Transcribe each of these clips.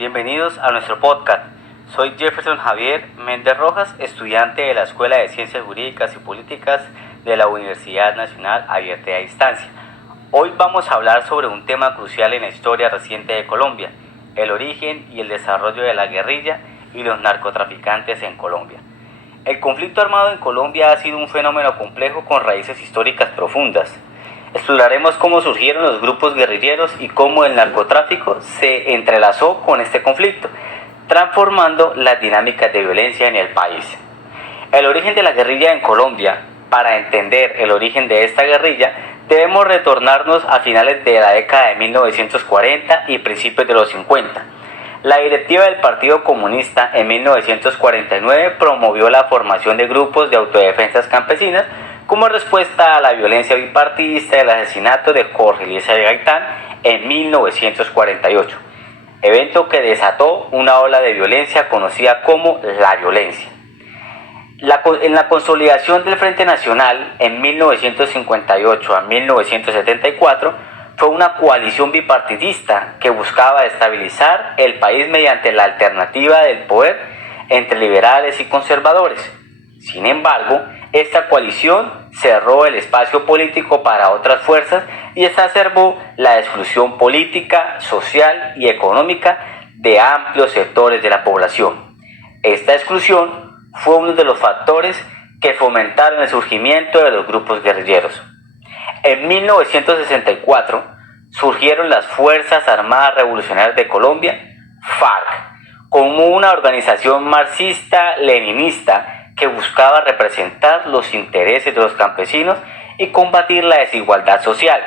bienvenidos a nuestro podcast. Soy Jefferson Javier Méndez Rojas, estudiante de la Escuela de Ciencias Jurídicas y Políticas de la Universidad Nacional Abierta a Distancia. Hoy vamos a hablar sobre un tema crucial en la historia reciente de Colombia, el origen y el desarrollo de la guerrilla y los narcotraficantes en Colombia. El conflicto armado en Colombia ha sido un fenómeno complejo con raíces históricas profundas. Exploraremos cómo surgieron los grupos guerrilleros y cómo el narcotráfico se entrelazó con este conflicto, transformando las dinámicas de violencia en el país. El origen de la guerrilla en Colombia. Para entender el origen de esta guerrilla, debemos retornarnos a finales de la década de 1940 y principios de los 50. La directiva del Partido Comunista en 1949 promovió la formación de grupos de autodefensas campesinas como respuesta a la violencia bipartidista del asesinato de Jorge Eliezer Gaitán en 1948, evento que desató una ola de violencia conocida como la violencia. En la consolidación del Frente Nacional en 1958 a 1974 fue una coalición bipartidista que buscaba estabilizar el país mediante la alternativa del poder entre liberales y conservadores. Sin embargo, esta coalición cerró el espacio político para otras fuerzas y exacerbó la exclusión política, social y económica de amplios sectores de la población. Esta exclusión fue uno de los factores que fomentaron el surgimiento de los grupos guerrilleros. En 1964 surgieron las Fuerzas Armadas Revolucionarias de Colombia, FARC, como una organización marxista-leninista que buscaba representar los intereses de los campesinos y combatir la desigualdad social.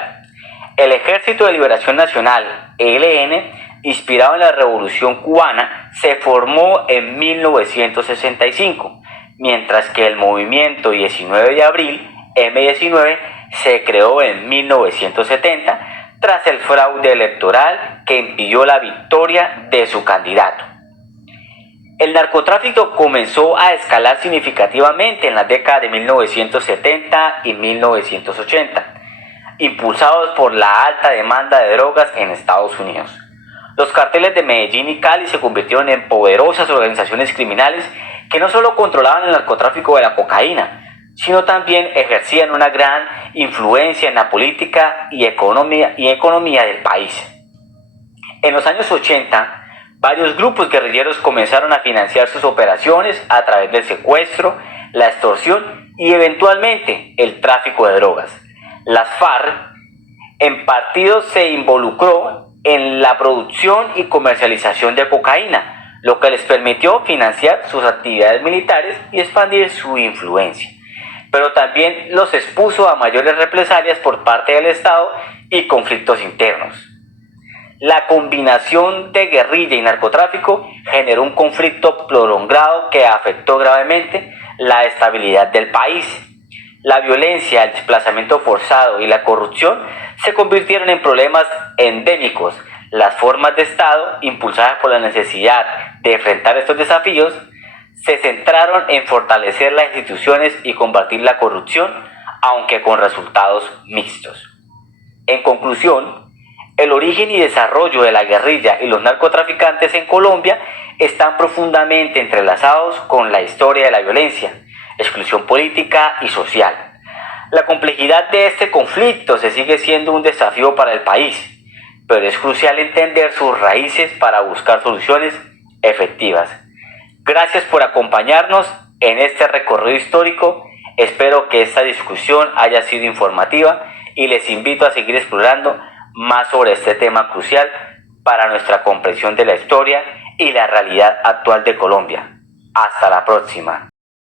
El Ejército de Liberación Nacional, ELN, inspirado en la Revolución Cubana, se formó en 1965, mientras que el Movimiento 19 de Abril, M19, se creó en 1970 tras el fraude electoral que impidió la victoria de su candidato. El narcotráfico comenzó a escalar significativamente en las décadas de 1970 y 1980, impulsados por la alta demanda de drogas en Estados Unidos. Los carteles de Medellín y Cali se convirtieron en poderosas organizaciones criminales que no solo controlaban el narcotráfico de la cocaína, sino también ejercían una gran influencia en la política y economía del país. En los años 80, varios grupos guerrilleros comenzaron a financiar sus operaciones a través del secuestro, la extorsión y eventualmente el tráfico de drogas. Las FARC en partido se involucró en la producción y comercialización de cocaína, lo que les permitió financiar sus actividades militares y expandir su influencia. Pero también los expuso a mayores represalias por parte del Estado y conflictos internos. La combinación de guerrilla y narcotráfico generó un conflicto prolongado que afectó gravemente la estabilidad del país. La violencia, el desplazamiento forzado y la corrupción se convirtieron en problemas endémicos. Las formas de Estado, impulsadas por la necesidad de enfrentar estos desafíos, se centraron en fortalecer las instituciones y combatir la corrupción, aunque con resultados mixtos. En conclusión, el origen y desarrollo de la guerrilla y los narcotraficantes en Colombia están profundamente entrelazados con la historia de la violencia, exclusión política y social. La complejidad de este conflicto se sigue siendo un desafío para el país, pero es crucial entender sus raíces para buscar soluciones efectivas. Gracias por acompañarnos en este recorrido histórico. Espero que esta discusión haya sido informativa y les invito a seguir explorando más sobre este tema crucial para nuestra comprensión de la historia y la realidad actual de Colombia. Hasta la próxima.